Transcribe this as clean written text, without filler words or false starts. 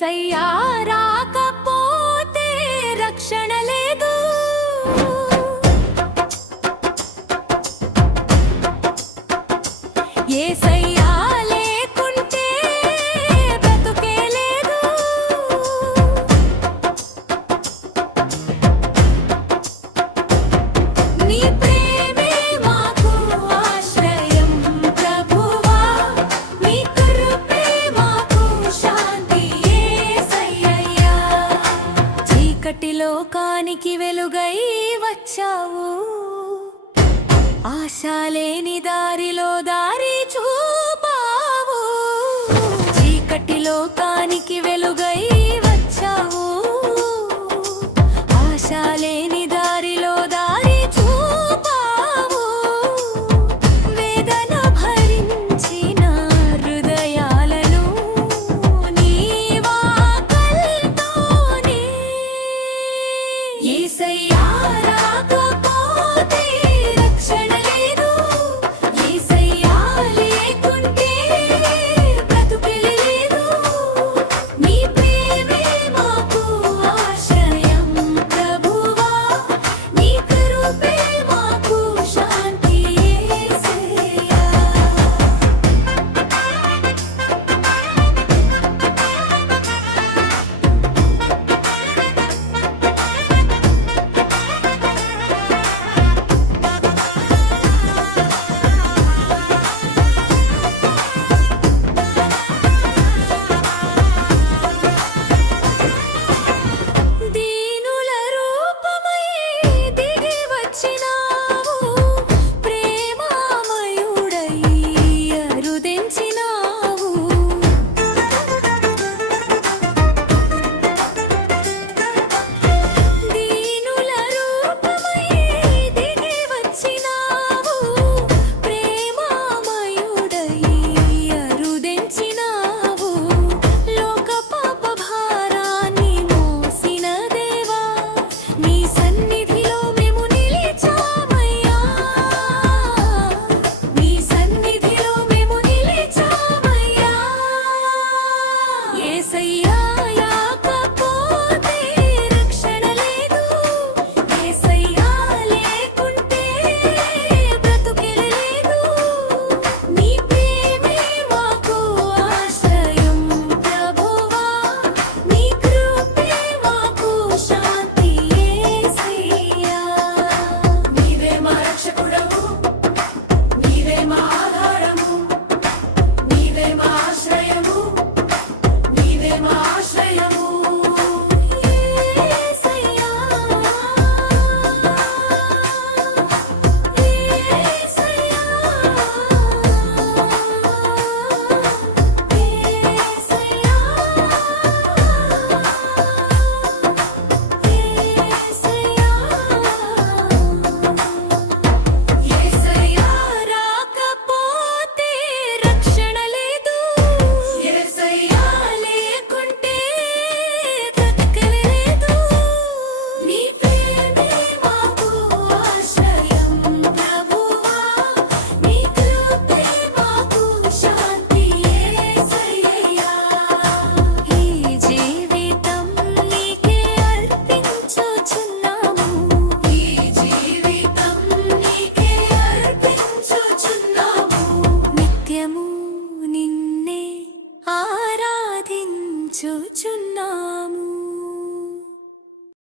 యేసయ్యా రాకపోతే రక్షణ లేదు. యేసయ్యా లేకుంటే బ్రతుకే లేదు. నీ ప్రేమే మాకు ఆశ్రయం ప్రభువా, నీ కృపే మాకు శాంతి యేసయ్యా. చీకటి లోకానికి వెలుగై వచ్చావు, ఆశలేని దారిలో దారి చూపావు. చీకటి లోకానికి వెలుగై వచ్చావు, ఆశలేని దారిలో దారి చూపావు. వేదన భరించిన హృదయాలను నీ వాకల్తోనే. యేసయ్యా రాకపోతే రక్షణ లేదు. యేసయ్యా లేకుంటే బ్రతుకే లేదు. నీ ప్రేమే మాకు ఆశ్రయం ప్రభువా, నీ కృపే మాకు శాంతి యేసయ్యా. దీనుల రూపమై దిగి వచ్చినావు, ప్రేమామయుడై అరుదించినావు. దీనుల రూపమై దిగి వచ్చినావు, ప్రేమామయుడై అరుదించినావు. లోక పాప భారాన్ని మోసిన దేవా, నీ సన్నిధిలో మేము నిలిచామయ్యా. నీ సన్నిధిలో మేము నిలిచామయ్యా. యేసయ్యా రాకపోతే రక్షణ లేదు. యేసయ్యా లేకుంటే బ్రతుకే లేదు. నీ ప్రేమే మాకు ఆశ్రయం ప్రభువా, నీ కృపే మాకు శాంతి యేసయ్యా. నీవే మా రక్షకుడవు, నీవే మా ఆధారము, నీవే మా ఆశ్రయము, నీవే మా ఆశ్రయము. యేసయ్యా, యేసయ్యా, యేసయ్యా రాకపోతే రక్షణ లేదు. యేసయ్యా లేకుంటే బ్రతుకే లేదు. నీ ప్రేమే మాకు ఆశ్రయం ప్రభువా, నీ కృపే మాకు శాంతి యేసయ్యా. ఈ జీవితం నీకే అర్పించుచున్నాము, ఈ జీవితం నీకే అర్పించుచున్నాము. నిత్యము నిన్నే ఆరాధించుచున్నాము.